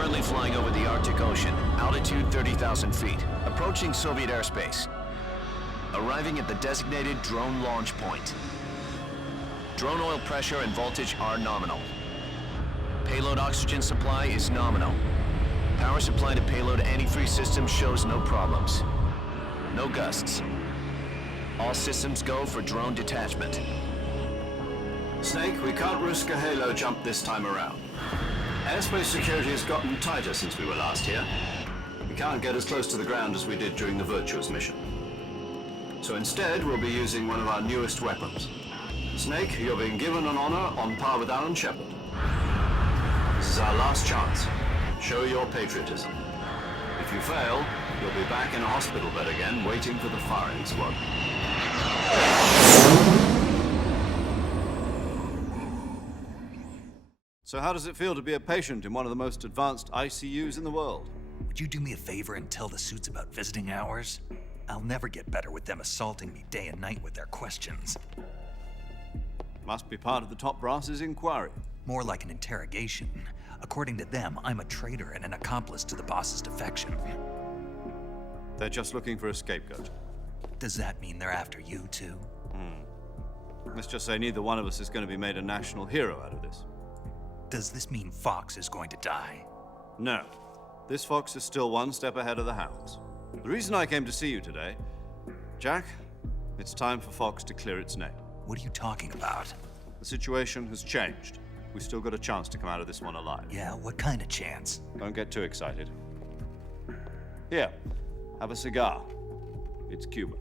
Currently flying over the Arctic Ocean, altitude 30,000 feet, approaching Soviet airspace. Arriving at the designated drone launch point. Drone oil pressure and voltage are nominal. Payload oxygen supply is nominal. Power supply to payload antifreeze system shows no problems. No gusts. All systems go for drone detachment. Snake, we can't risk a halo jump this time around. Airspace security has gotten tighter since we were last here. We can't get as close to the ground as we did during the Virtuous mission. So instead, we'll be using one of our newest weapons. Snake, you're being given an honor on par with Alan Shepard. This is our last chance. Show your patriotism. If you fail, you'll be back in a hospital bed again, waiting for the firing squad. So how does it feel to be a patient in one of the most advanced ICUs in the world? Would you do me a favor and tell the suits about visiting hours? I'll never get better with them assaulting me day and night with their questions. Must be part of the top brass's inquiry. More like an interrogation. According to them, I'm a traitor and an accomplice to the boss's defection. They're just looking for a scapegoat. Does that mean they're after you, too? Let's just say neither one of us is going to be made a national hero out of this. Does this mean Fox is going to die? No. This fox is still one step ahead of the hounds. The reason I came to see you today, Jack, it's time for Fox to clear its name. What are you talking about? The situation has changed. We've still got a chance to come out of this one alive. Yeah, what kind of chance? Don't get too excited. Here, have a cigar. It's Cuban.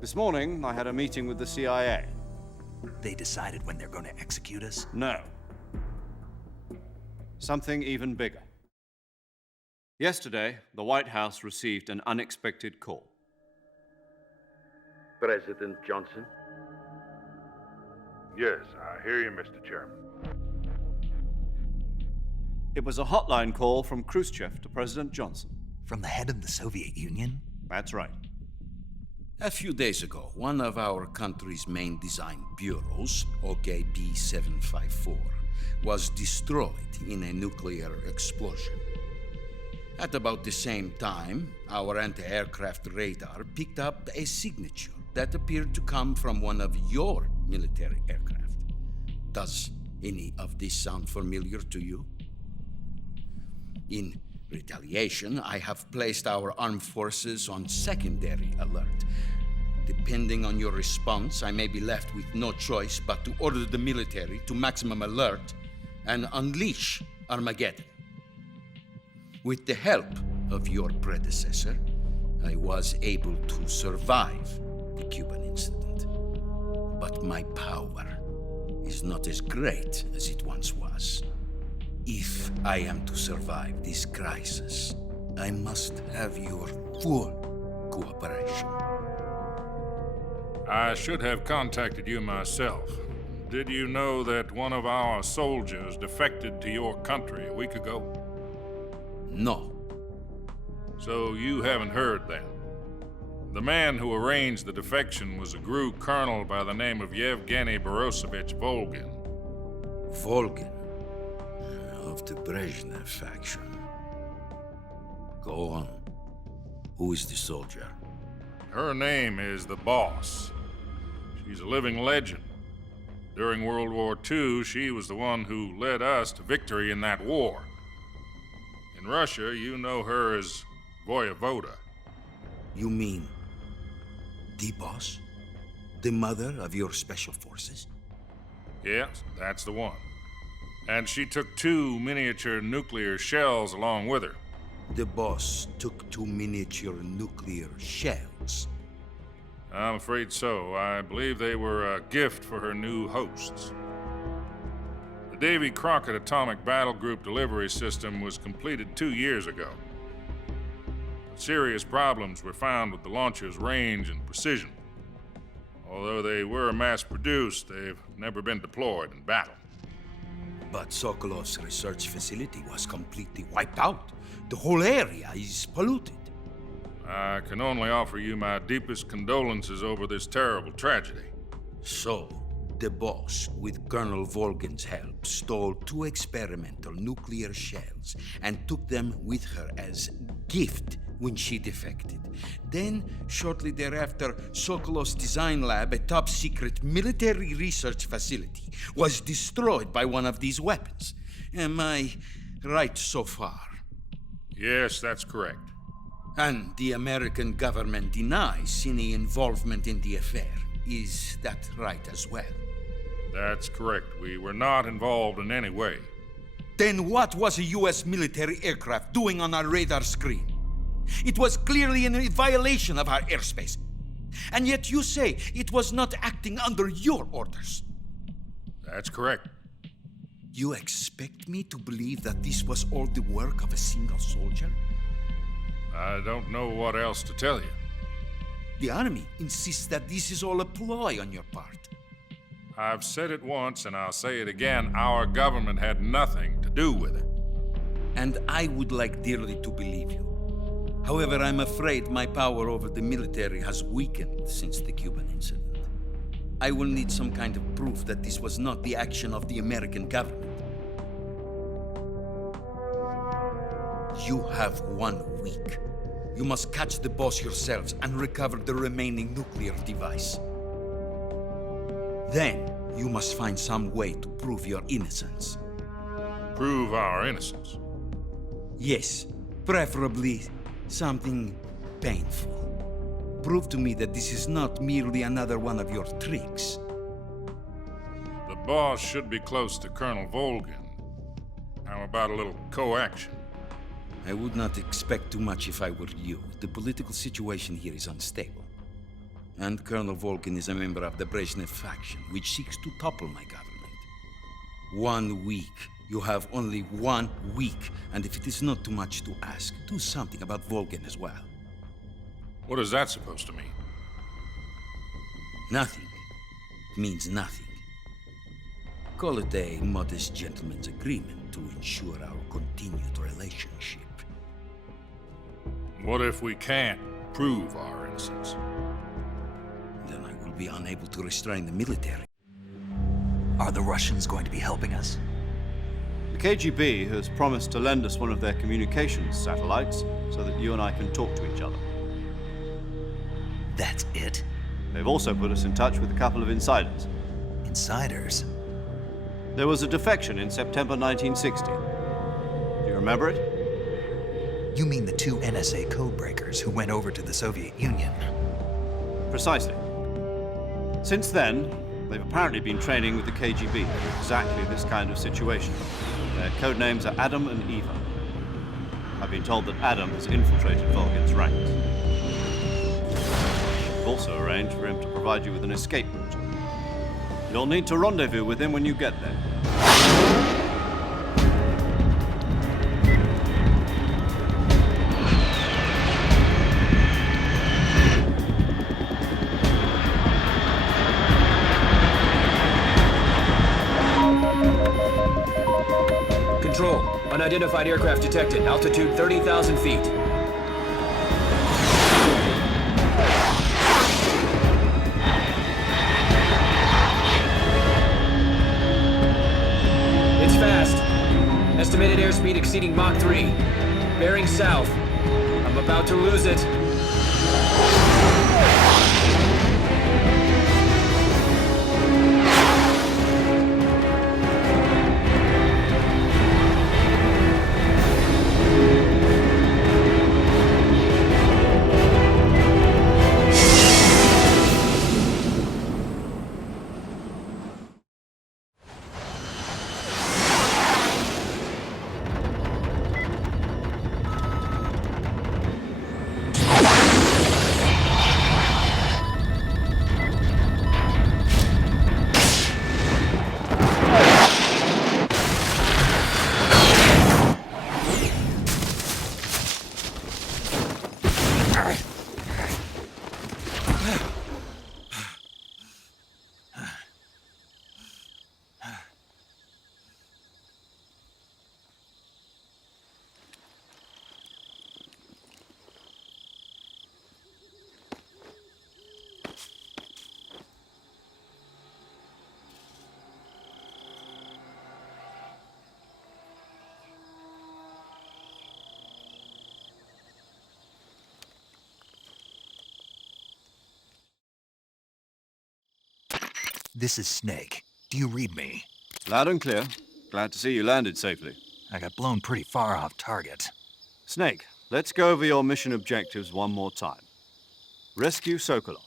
This morning, I had a meeting with the CIA. They decided when they're going to execute us? No. Something even bigger. Yesterday, the White House received an unexpected call. President Johnson? Yes, I hear you, Mr. Chairman. It was a hotline call from Khrushchev to President Johnson. From the head of the Soviet Union? That's right. A few days ago, one of our country's main design bureaus, OKB 754, was destroyed in a nuclear explosion. At about the same time, our anti-aircraft radar picked up a signature that appeared to come from one of your military aircraft. Does any of this sound familiar to you? In retaliation, I have placed our armed forces on secondary alert. Depending on your response, I may be left with no choice but to order the military to maximum alert and unleash Armageddon. With the help of your predecessor, I was able to survive the Cuban incident. But my power is not as great as it once was. If I am to survive this crisis, I must have your full cooperation. I should have contacted you myself. Did you know that one of our soldiers defected to your country a week ago? No. So you haven't heard then. The man who arranged the defection was a GRU colonel by the name of Yevgeny Borosovich Volgin. Volgin, of the Brezhnev faction. Go on. Who is the soldier? Her name is the Boss. She's a living legend. During World War II, she was the one who led us to victory in that war. In Russia, you know her as Voyevoda. You mean the boss? The mother of your special forces? Yes, that's the one. And she took 2 miniature nuclear shells along with her. The boss took 2 miniature nuclear shells. I'm afraid so. I believe they were a gift for her new hosts. The Davy Crockett Atomic Battle Group delivery system was completed 2 years ago. Serious problems were found with the launcher's range and precision. Although they were mass-produced, they've never been deployed in battle. But Sokolov's research facility was completely wiped out. The whole area is polluted. I can only offer you my deepest condolences over this terrible tragedy. So, the boss, with Colonel Volgin's help, stole 2 experimental nuclear shells and took them with her as gift when she defected. Then, shortly thereafter, Sokolov's design lab, a top-secret military research facility, was destroyed by one of these weapons. Am I right so far? Yes, that's correct. And the American government denies any involvement in the affair. Is that right as well? That's correct. We were not involved in any way. Then what was a U.S. military aircraft doing on our radar screen? It was clearly in violation of our airspace. And yet you say it was not acting under your orders. That's correct. You expect me to believe that this was all the work of a single soldier? I don't know what else to tell you. The Army insists that this is all a ploy on your part. I've said it once and I'll say it again. Our government had nothing to do with it. And I would like dearly to believe you. However, I'm afraid my power over the military has weakened since the Cuban incident. I will need some kind of proof that this was not the action of the American government. You have 1 week. You must catch the boss yourselves and recover the remaining nuclear device. Then, you must find some way to prove your innocence. Prove our innocence. Yes, preferably something painful. Prove to me that this is not merely another one of your tricks. The boss should be close to Colonel Volgin. How about a little coaction? I would not expect too much if I were you. The political situation here is unstable. And Colonel Volgin is a member of the Brezhnev faction, which seeks to topple my government. 1 week. You have only 1 week. And if it is not too much to ask, do something about Volgin as well. What is that supposed to mean? Nothing. It means nothing. Call it a modest gentleman's agreement to ensure our continued relationship. What if we can't prove our innocence? Then I will be unable to restrain the military. Are the Russians going to be helping us? The KGB has promised to lend us one of their communications satellites so that you and I can talk to each other. That's it? They've also put us in touch with a couple of insiders. Insiders? There was a defection in September 1960. Do you remember it? You mean the 2 NSA codebreakers who went over to the Soviet Union? Precisely. Since then, they've apparently been training with the KGB for exactly this kind of situation. Their code names are Adam and Eva. I've been told that Adam has infiltrated Volgin's ranks. We've also arranged for him to provide you with an escape route. You'll need to rendezvous with him when you get there. Control. Unidentified aircraft detected. Altitude 30,000 feet. It's fast. Estimated airspeed exceeding Mach 3. Bearing south. I'm about to lose it. This is Snake. Do you read me? Loud and clear. Glad to see you landed safely. I got blown pretty far off target. Snake, let's go over your mission objectives one more time. Rescue Sokolov.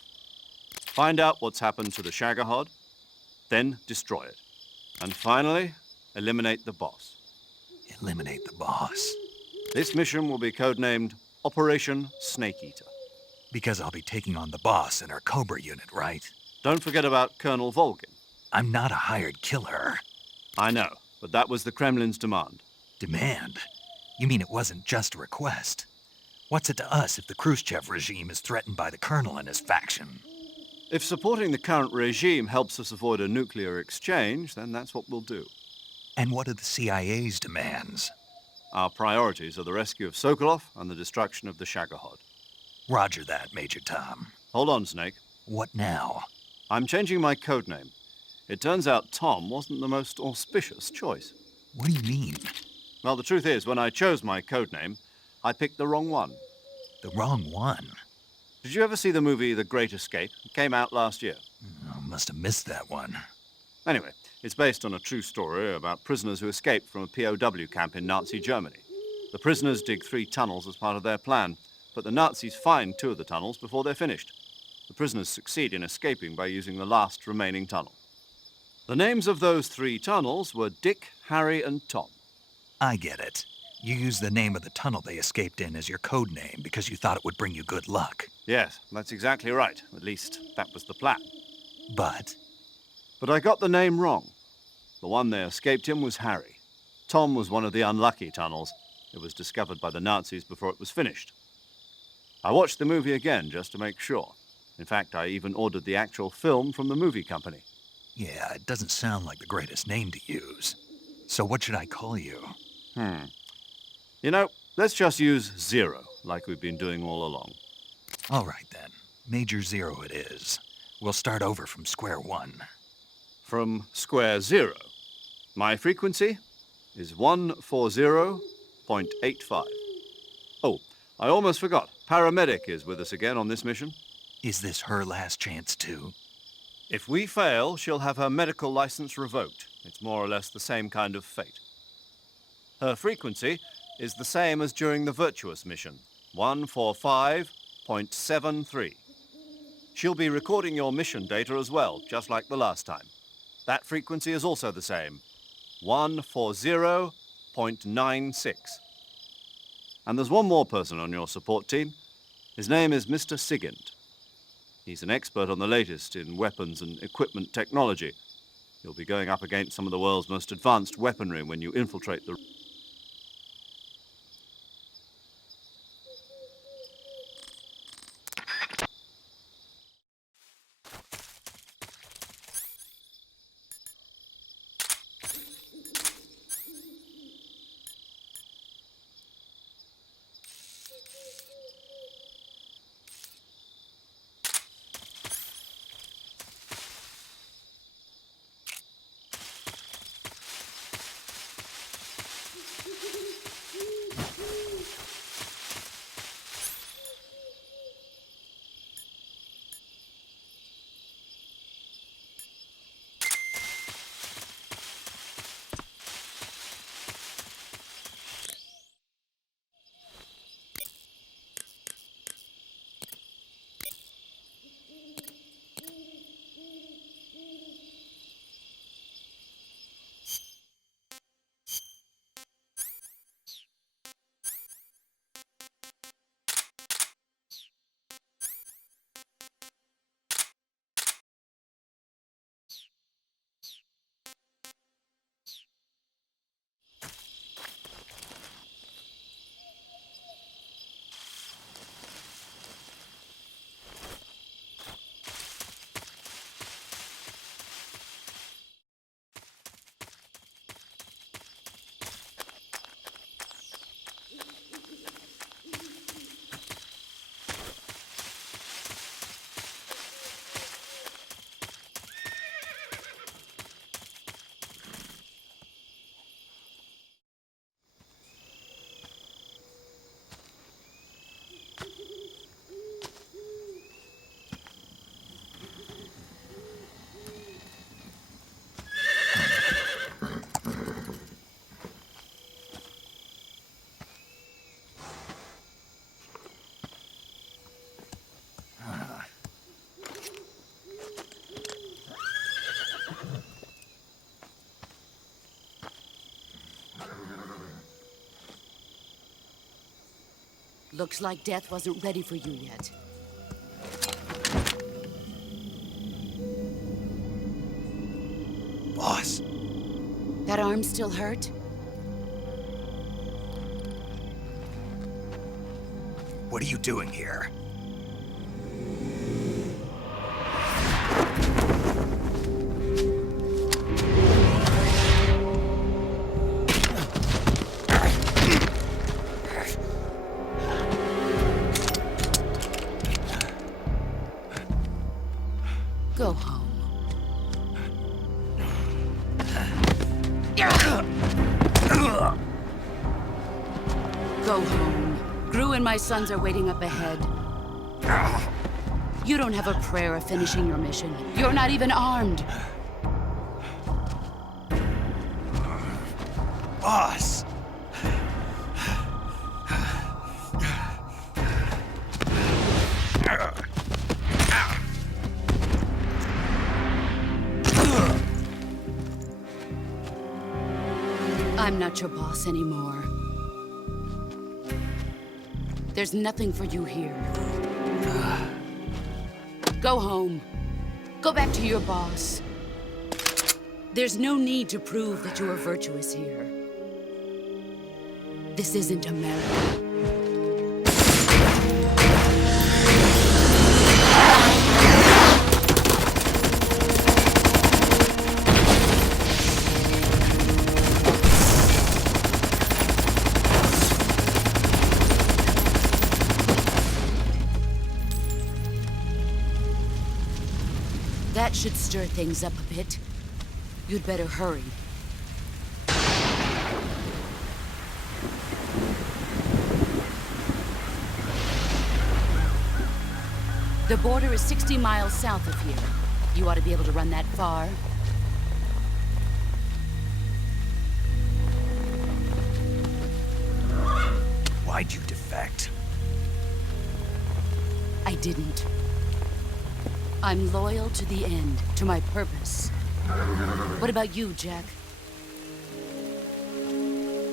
Find out what's happened to the Shagohod, then destroy it. And finally, eliminate the boss. Eliminate the boss. This mission will be codenamed Operation Snake Eater. Because I'll be taking on the boss in our Cobra unit, right? Don't forget about Colonel Volgin. I'm not a hired killer. I know, but that was the Kremlin's demand. Demand? You mean it wasn't just a request? What's it to us if the Khrushchev regime is threatened by the Colonel and his faction? If supporting the current regime helps us avoid a nuclear exchange, then that's what we'll do. And what are the CIA's demands? Our priorities are the rescue of Sokolov and the destruction of the Shagohod. Roger that, Major Tom. Hold on, Snake. What now? I'm changing my codename. It turns out Tom wasn't the most auspicious choice. What do you mean? Well, the truth is, when I chose my codename, I picked the wrong one. The wrong one? Did you ever see the movie The Great Escape? It came out last year. Oh, must have missed that one. Anyway, it's based on a true story about prisoners who escaped from a POW camp in Nazi Germany. The prisoners dig 3 tunnels as part of their plan, but the Nazis find 2 of the tunnels before they're finished. The prisoners succeed in escaping by using the last remaining tunnel. The names of those 3 tunnels were Dick, Harry, and Tom. I get it. You used the name of the tunnel they escaped in as your code name because you thought it would bring you good luck. Yes, that's exactly right. At least, that was the plan. But But I got the name wrong. The one they escaped in was Harry. Tom was one of the unlucky tunnels. It was discovered by the Nazis before it was finished. I watched the movie again just to make sure. In fact, I even ordered the actual film from the movie company. yeah, it doesn't sound like the greatest name to use. So what should I call you? You know, let's just use Zero, like we've been doing all along. All right then. Major Zero it is. We'll start over from square one. From square 0. My frequency is 140.85. Oh, I almost forgot. Paramedic is with us again on this mission. Is this her last chance too? If we fail, she'll have her medical license revoked. It's more or less the same kind of fate. Her frequency is the same as during the Virtuous mission, 145.73. She'll be recording your mission data as well, just like the last time. That frequency is also the same, 140.96. And there's one more person on your support team. His name is Mr. Sigint. He's an expert on the latest in weapons and equipment technology. You'll be going up against some of the world's most advanced weaponry when you infiltrate the... Looks like death wasn't ready for you yet. Boss, That arm still hurt? what are you doing here? Go home. Go home. Gru and my sons are waiting up ahead. You don't have a prayer of finishing your mission. You're not even armed. Boss! I'm not your boss anymore. There's nothing for you here. Go home. Go back to your boss. There's no need to prove that you are virtuous here. This isn't America. That should stir things up a bit. You'd better hurry. The border is 60 miles south of here. You ought to be able to run that far. Why'd you defect? I didn't. I'm loyal to the end, to my purpose. What about you, Jack?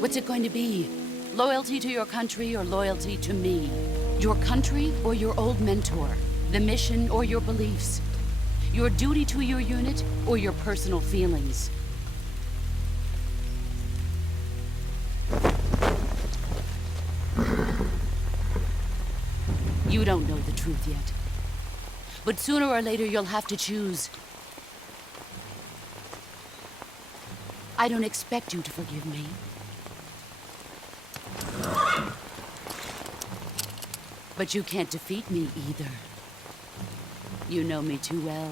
What's it going to be? Loyalty to your country or loyalty to me? Your country or your old mentor? The mission or your beliefs? Your duty to your unit or your personal feelings? You don't know the truth yet. But sooner or later, you'll have to choose. I don't expect you to forgive me. But you can't defeat me either. You know me too well.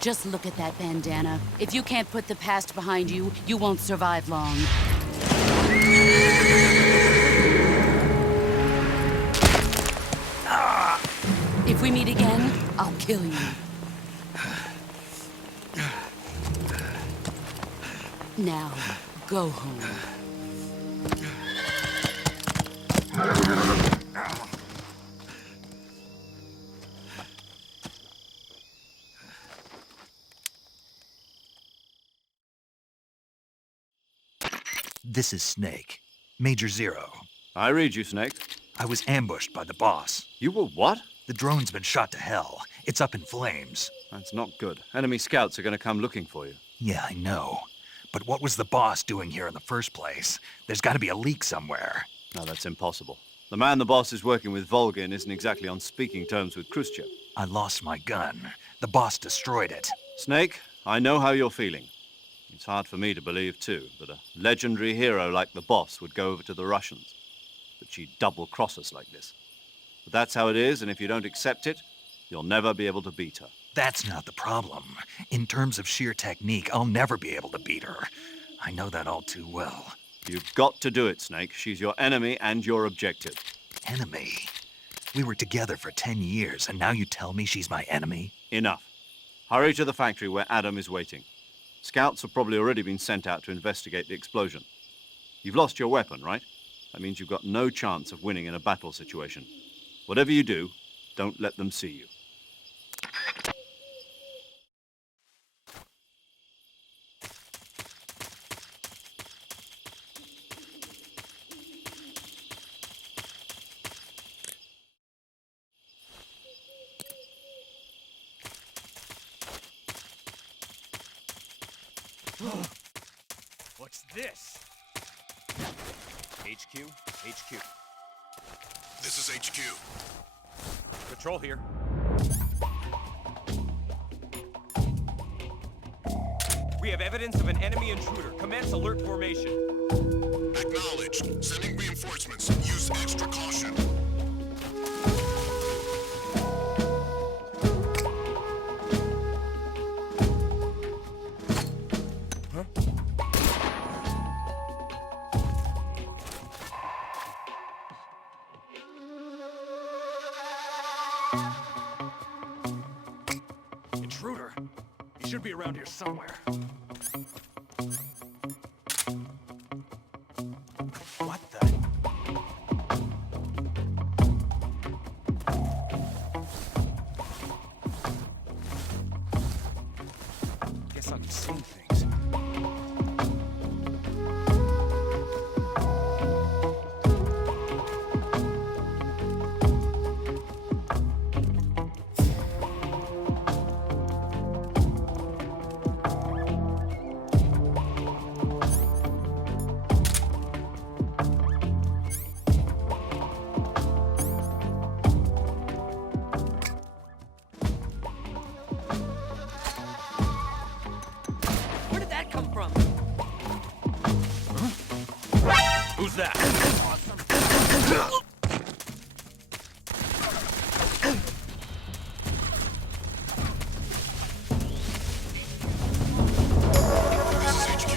Just look at that bandana. If you can't put the past behind you, you won't survive long. If we meet again, I'll kill you. Now, go home. This is Snake. Major Zero. I read you, Snake. I was ambushed by the boss. You were what? The drone's been shot to hell. It's up in flames. That's not good. Enemy scouts are going to come looking for you. Yeah, I know. But what was the boss doing here in the first place? There's got to be a leak somewhere. No, that's impossible. The man the boss is working with, Volgin, isn't exactly on speaking terms with Khrushchev. I lost my gun. The boss destroyed it. Snake, I know how you're feeling. It's hard for me to believe, too, that a legendary hero like the boss would go over to the Russians. That she'd double-cross us like this. But that's how it is, and if you don't accept it, you'll never be able to beat her. That's not the problem. In terms of sheer technique, I'll never be able to beat her. I know that all too well. You've got to do it, Snake. She's your enemy and your objective. Enemy? We were together for 10 years, and now you tell me she's my enemy? Enough. Hurry to the factory where Adam is waiting. Scouts have probably already been sent out to investigate the explosion. You've lost your weapon, right? That means you've got no chance of winning in a battle situation. Whatever you do, don't let them see you. What's this? HQ? HQ. This is HQ. Patrol here. We have evidence of an enemy intruder. Commence alert formation. Acknowledged. Sending reinforcements. Use extra caution. Intruder? He should be around here somewhere. What the? Guess I'm seeing things. Where did that come from? Who's that? This is HQ.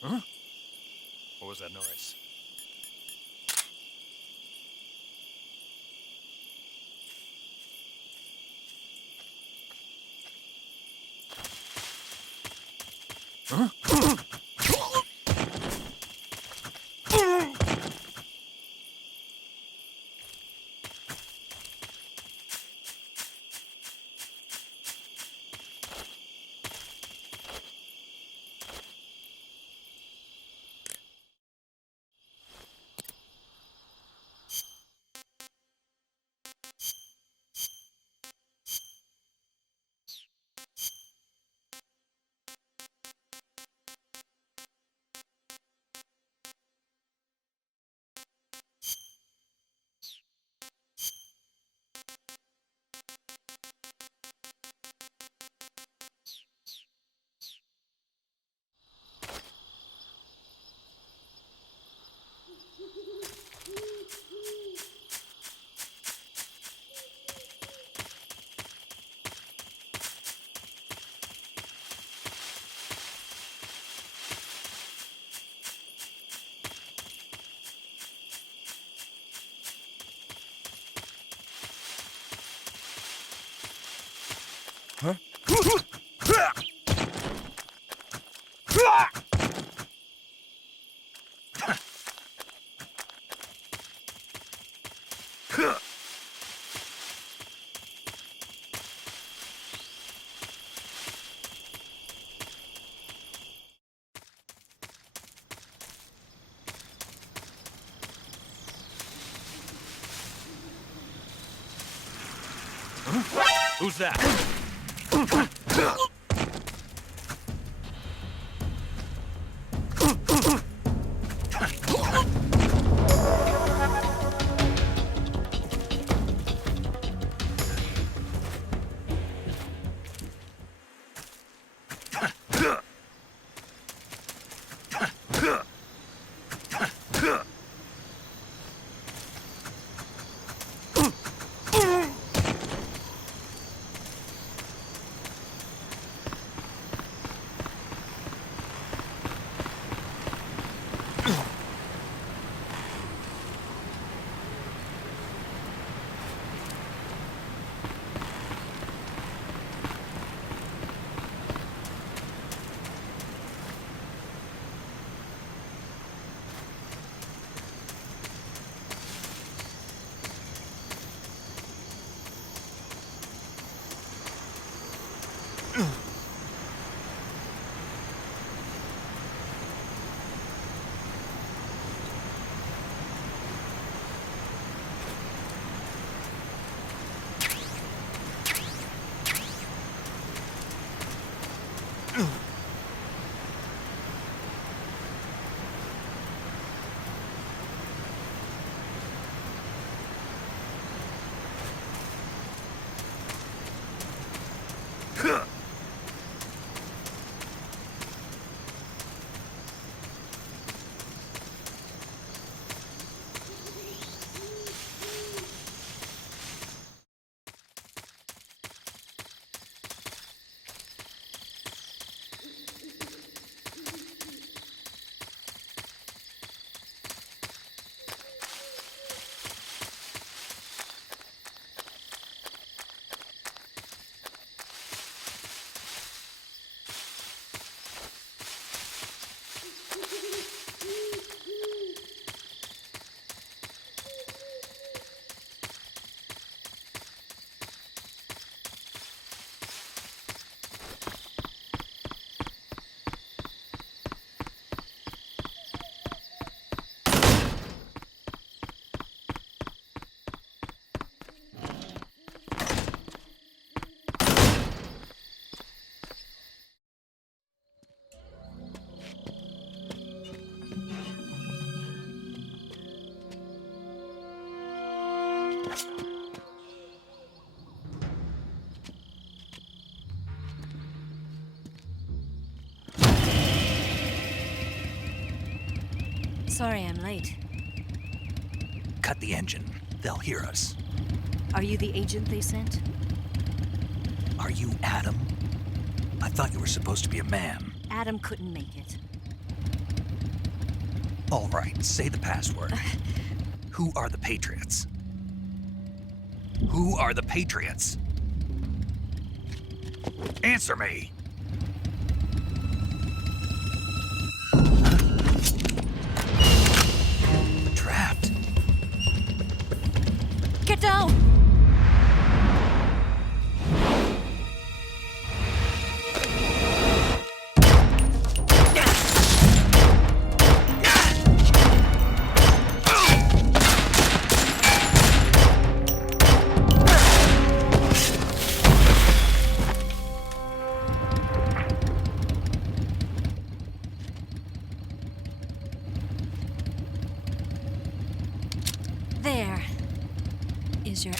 Huh? What was that noise? Huh? Who's that? Sorry I'm late. Cut the engine. They'll hear us. Are you the agent they sent? Are you Adam? I thought you were supposed to be a man. Adam couldn't make it. All right, say the password. Who are the Patriots? Who are the Patriots? Answer me! We're trapped. Get down! There is your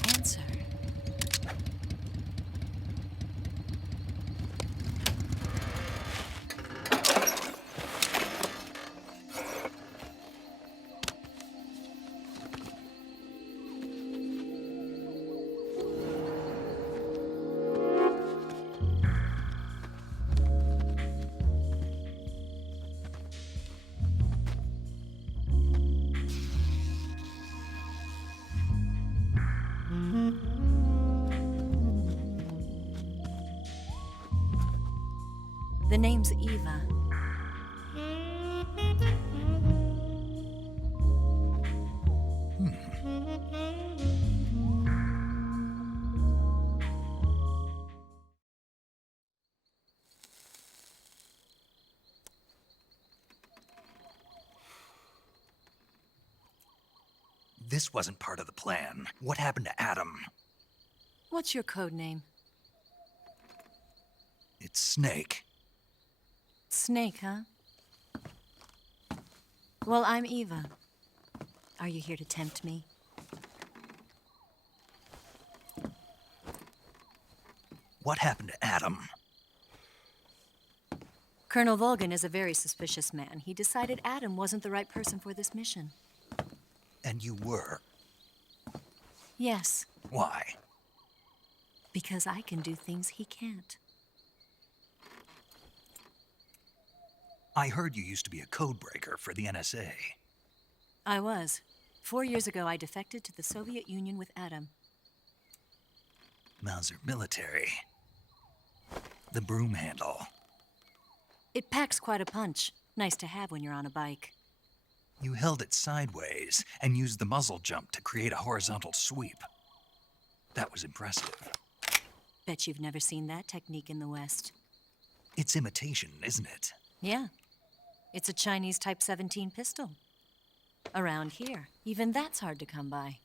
The name's Eva. This wasn't part of the plan. What happened to Adam? What's your code name? It's Snake. Snake, huh? Well, I'm Eva. Are you here to tempt me? What happened to Adam? Colonel Volgan is a very suspicious man. He decided Adam wasn't the right person for this mission. And you were. Yes, Why? because I can do things he can't. I heard you used to be a codebreaker for the NSA. I was. 4 years ago, I defected to the Soviet Union with Adam. Mauser military. The broom handle. It packs quite a punch. Nice to have when you're on a bike. You held it sideways and used the muzzle jump to create a horizontal sweep. That was impressive. Bet you've never seen that technique in the West. It's imitation, isn't it? Yeah. It's a Chinese Type 17 pistol. Around here, even that's hard to come by.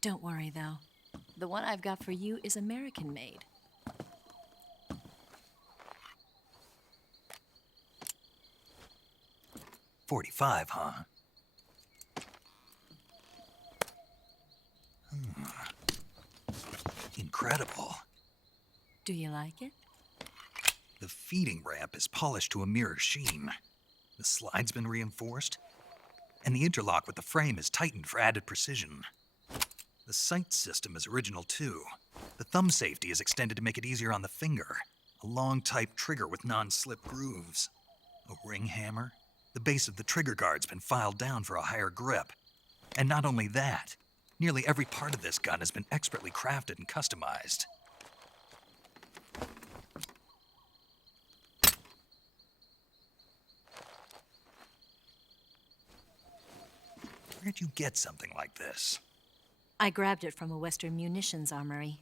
Don't worry, though. The one I've got for you is American-made. .45, huh? Incredible. Do you like it? The feeding ramp is polished to a mirror sheen. The slide's been reinforced, and the interlock with the frame is tightened for added precision. The sight system is original too. The thumb safety is extended to make it easier on the finger. A long type trigger with non-slip grooves. A ring hammer. The base of the trigger guard's been filed down for a higher grip. And not only that, nearly every part of this gun has been expertly crafted and customized. Where'd you get something like this? I grabbed it from a Western munitions armory.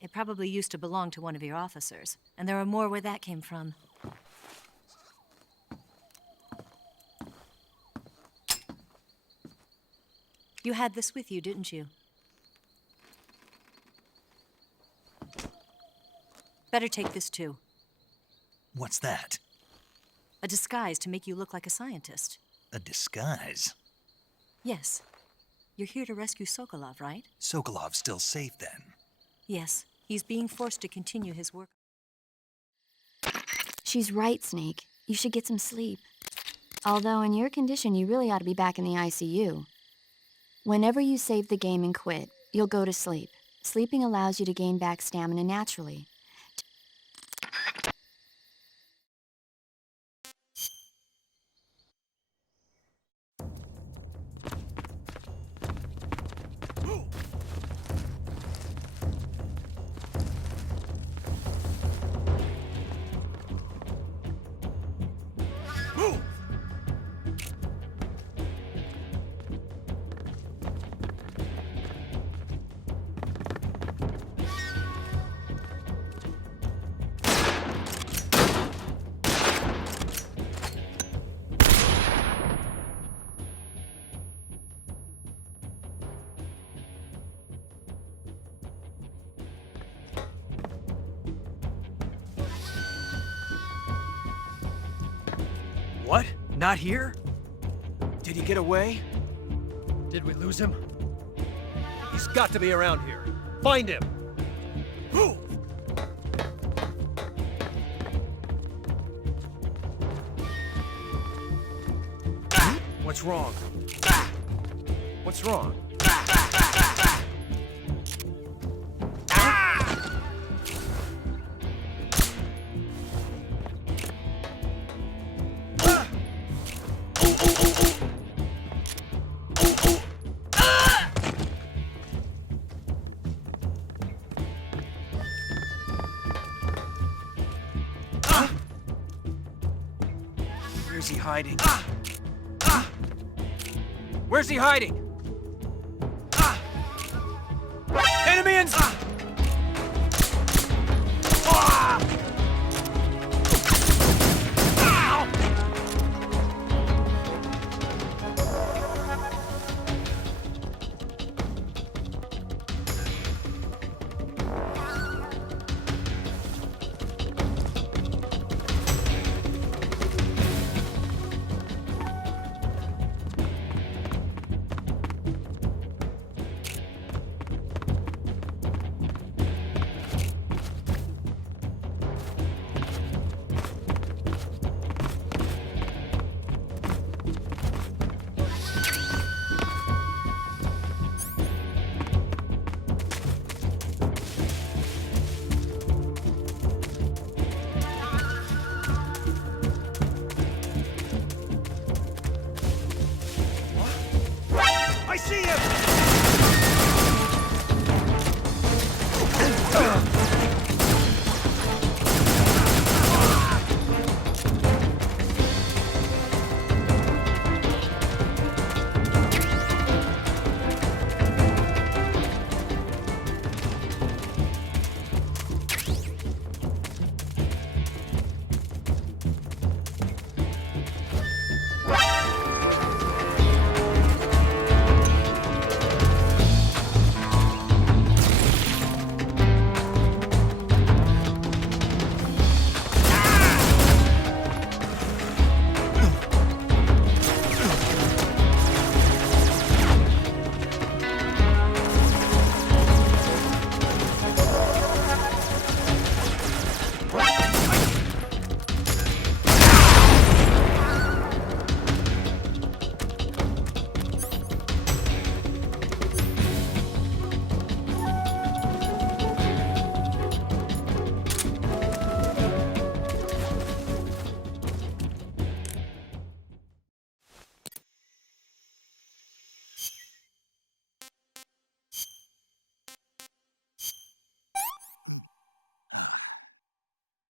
It probably used to belong to one of your officers, and there are more where that came from. You had this with you, didn't you? Better take this too. What's that? A disguise to make you look like a scientist. A disguise? Yes. You're here to rescue Sokolov, right? Sokolov's still safe then? Yes. He's being forced to continue his work. She's right, Snake. You should get some sleep. Although in your condition, you really ought to be back in the ICU. Whenever you save the game and quit, you'll go to sleep. Sleeping allows you to gain back stamina naturally. What? Not here? Did he get away? Did we lose him? He's got to be around here. Find him! Move! What's wrong? What's wrong? Where's he hiding? Where's he hiding? Enemy in... I see him!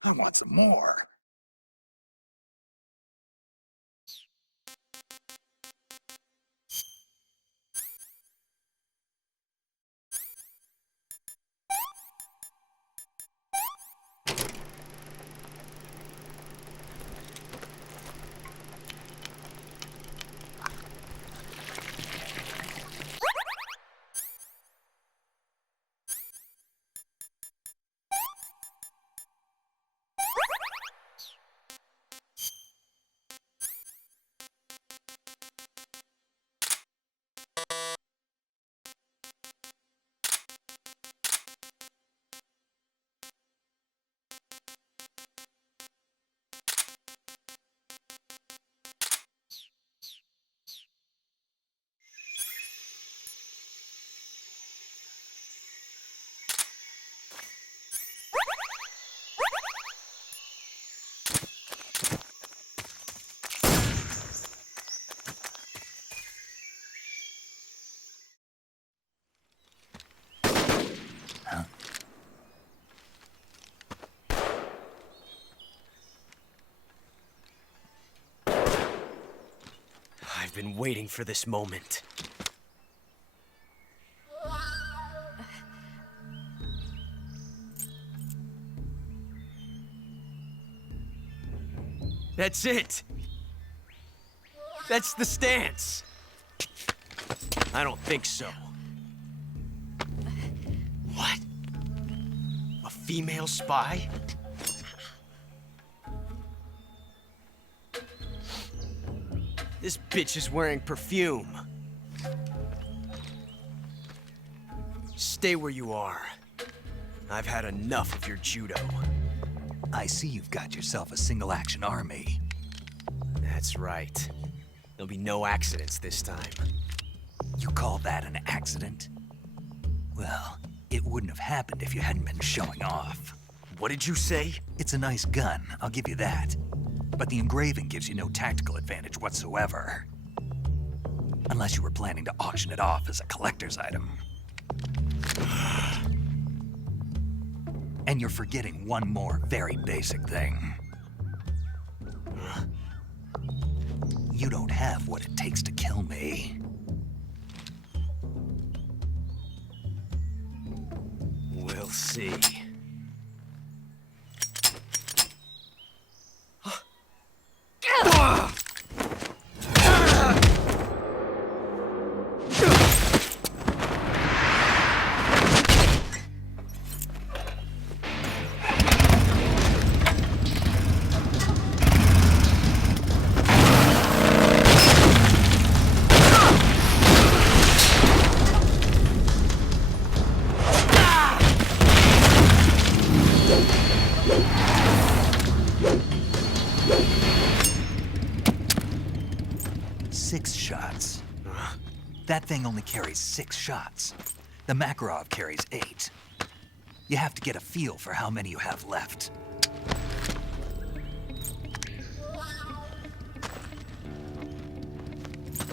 I want some more. I've been waiting for this moment. That's it! That's the stance! I don't think so. What? A female spy? This bitch is wearing perfume. Stay where you are. I've had enough of your judo. I see you've got yourself a single-action army. That's right. There'll be no accidents this time. You call that an accident? Well, it wouldn't have happened if you hadn't been showing off. What did you say? It's a nice gun, I'll give you that. But the engraving gives you no tactical advantage whatsoever. Unless you were planning to auction it off as a collector's item. And you're forgetting one more very basic thing. You don't have what it takes to kill me. We'll see. That thing only carries 6 shots. The Makarov carries 8. You have to get a feel for how many you have left.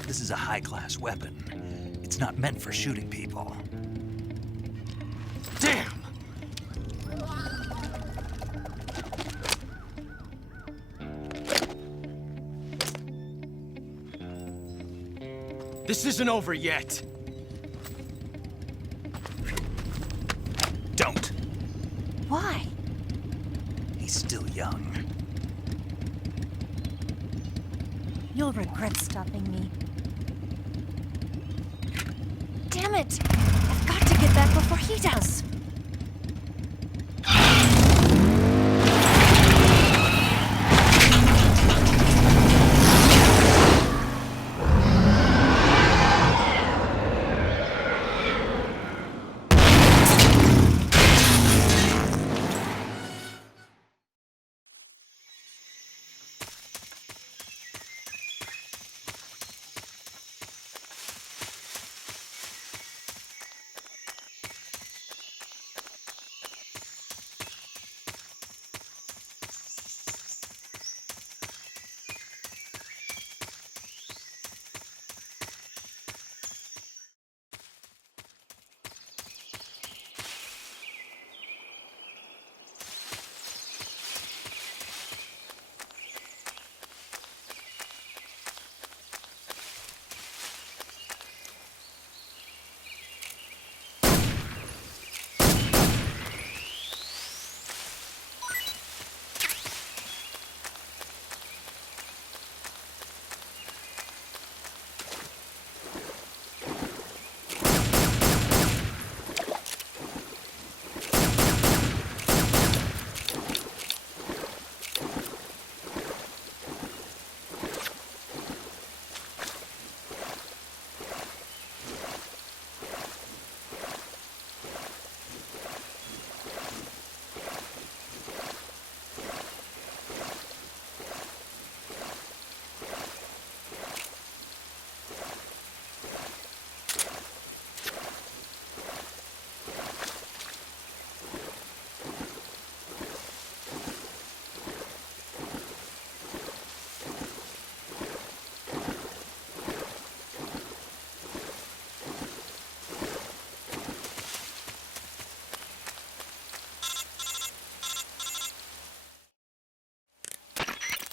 This is a high-class weapon. It's not meant for shooting people. Damn! This isn't over yet. Don't. Why? He's still young. You'll regret stopping me. Damn it! I've got to get back before he does.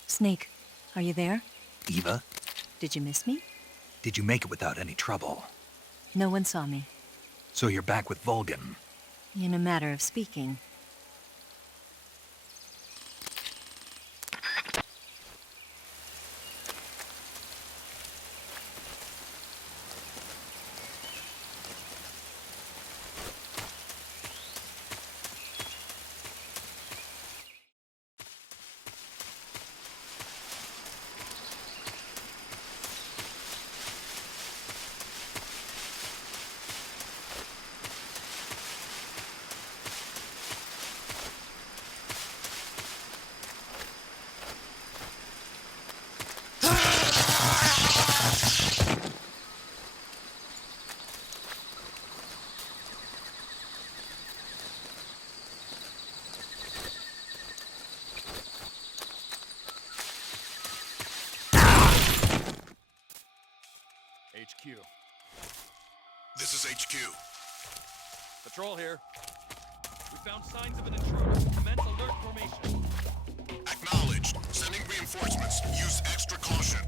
Snake, are you there? Eva, Did you miss me? did you make it without any trouble? No one saw me. So you're back with Vulgan. In a matter of speaking. HQ. This is HQ. Patrol here. We found signs of an intruder. Commence alert formation. Acknowledged. Sending reinforcements. Use extra caution.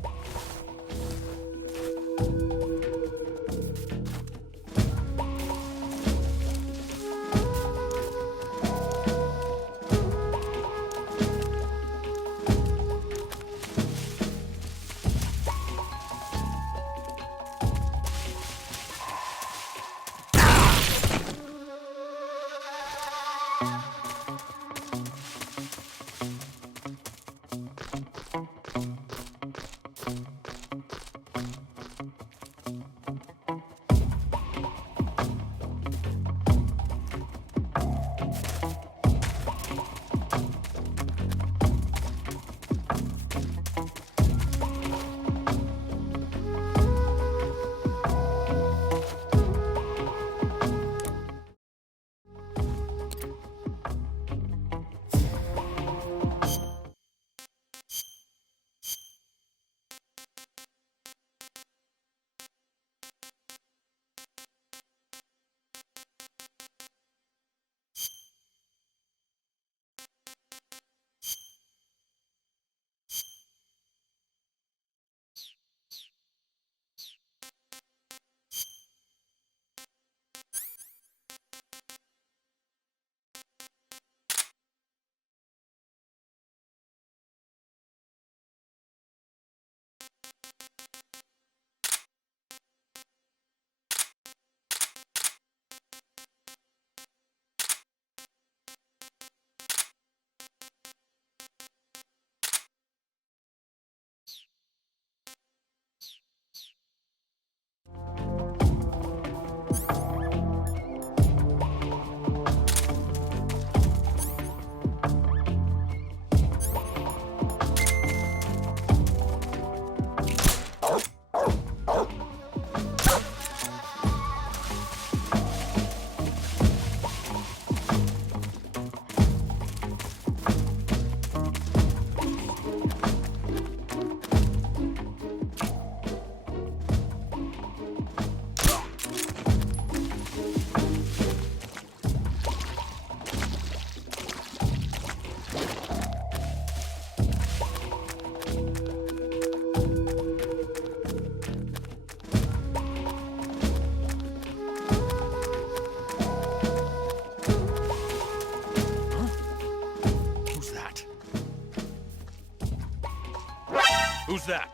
Who's that?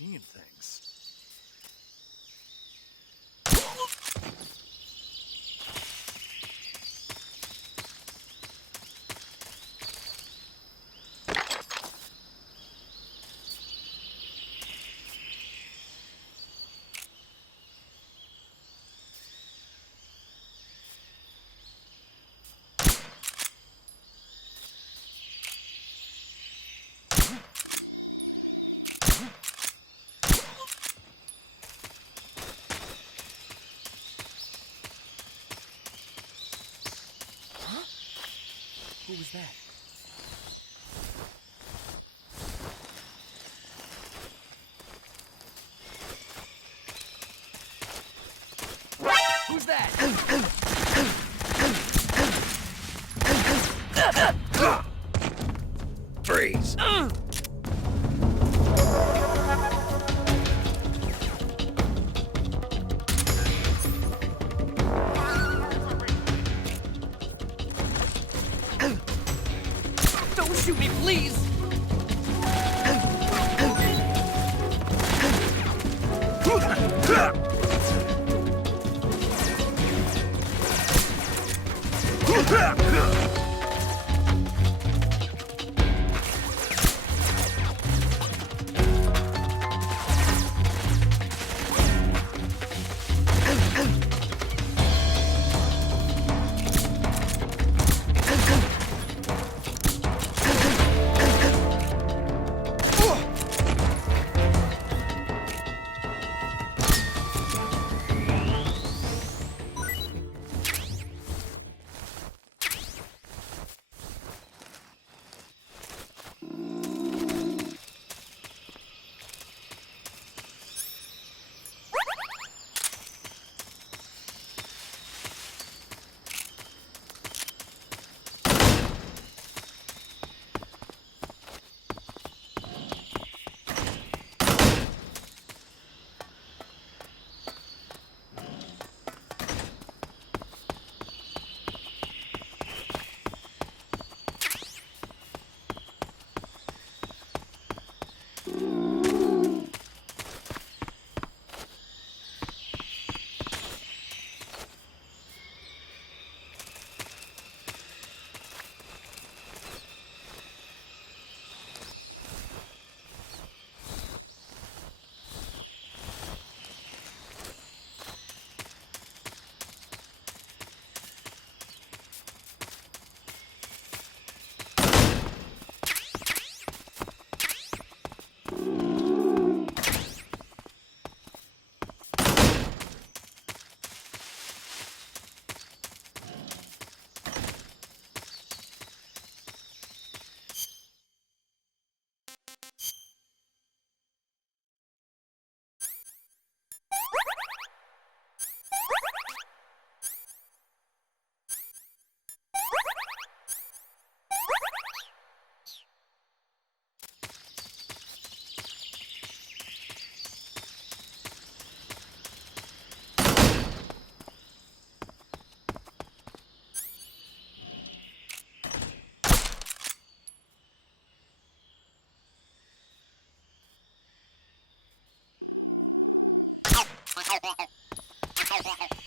Seeing things. Who was that? Who's that? Freeze! Don't shoot me, please! Ha ha ha.